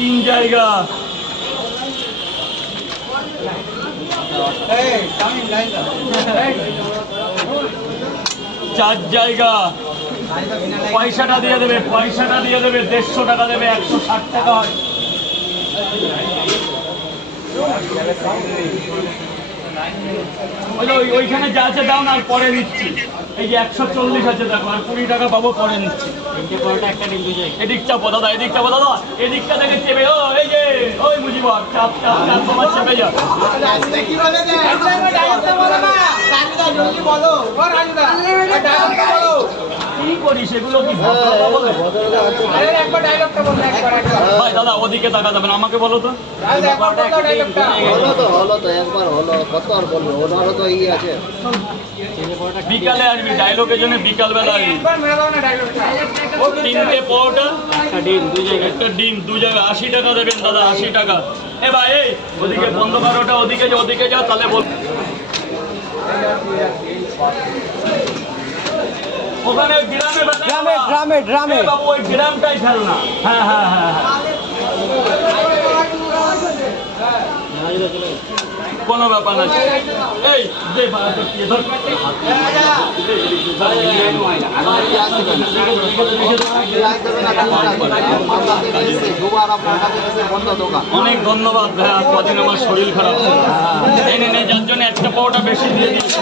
তিন জায়গা, চার জায়গা। পয়সাটা দিয়ে দেবে, পয়সাটা দিয়ে দেবে, 150 টাকা দেবে, 160 টাকা হয়। ওইখানে যা আছে দাও না, আর পরে নিচ্ছি। এই যে 140 আছে, দেখো, আর 20 টাকা পাবো, পরে নিচ্ছি। এদিক চাপো দাদা, এদিক চাপো দাদা, এদিকটা থেকে চেপে, ও এই যে ওই মুজিবার, চাপ চাপ চাপ, তোমার চেপে যা। কি করি সেগুলো কি ভাই? দাদা ওদিকে তাকা যাবে না, আমাকে বলো তো। বিকালে আসবি, ডায়লগের জন্য বিকাল বেলা আসবি। 3টে পরোটা, একটা ডিম, 2 জায়গা, 80 টাকা দেবেন দাদা, 80 টাকা। এ ভাই, এই ওদিকে বন্ধ করোটা, ওদিকে যাও, তাহলে বল। ওখানে গ্রামে বাবু, ওই গ্রামটাই খেলনা। হ্যাঁ হ্যাঁ হ্যাঁ হ্যাঁ, কোনো ব্যাপার না। এই যে অনেক ধন্যবাদ ভাইয়া, কদিন আমার শরীর খারাপ ছিল, এনে যার জন্য একটা পাওয়াটা বেশি দিয়ে দিয়েছি।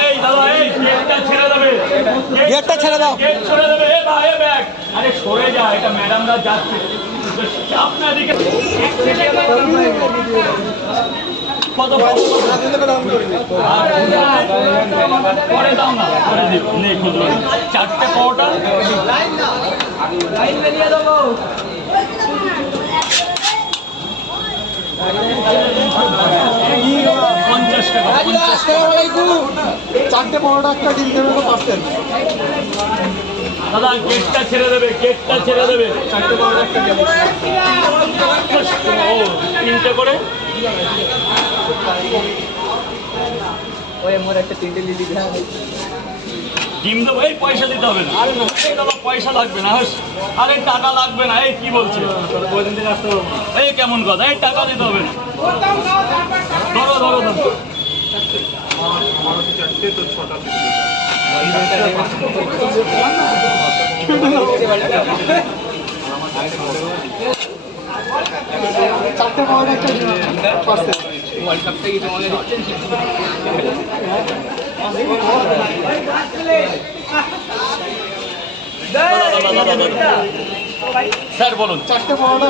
এই দাদা, এই গেটটা ছেড়ে দেবে, গেটটা ছেড়ে দাও, গেট ছেড়ে দেবে। এ ভাই, ব্যাগ, আরে সরে যা, এটা ম্যাডামরা যাচ্ছে আপনাদিকে। কত পরে দাও না, পরে দিব, নেই খুঁজলো। 4টে পাওয়াটা, 50 টাকা। 4টে পরোটা, একটা ডিম দেবে, পাচ্ছেন দাদা। গেটটা ছেড়ে দেবে, গেটটা ছেড়ে দেবে। 4টে পরোটা, একটা ডিম। ও 3টে করে, ওই মোর একটা 3টে লিলি দেওয়া ডিম দেবো। এই পয়সা দিতে হবে না, এই দাদা পয়সা লাগবে না। আরে টাকা লাগবে না, এই কি বলছে? এই কেমন কথা? এই টাকা দিতে হবে না। ধরো ধরো ধরো, চারটে পরোটা, একটা ডিম, পাচ্ছেন। স্যার বলুন। 4টে পরোটা।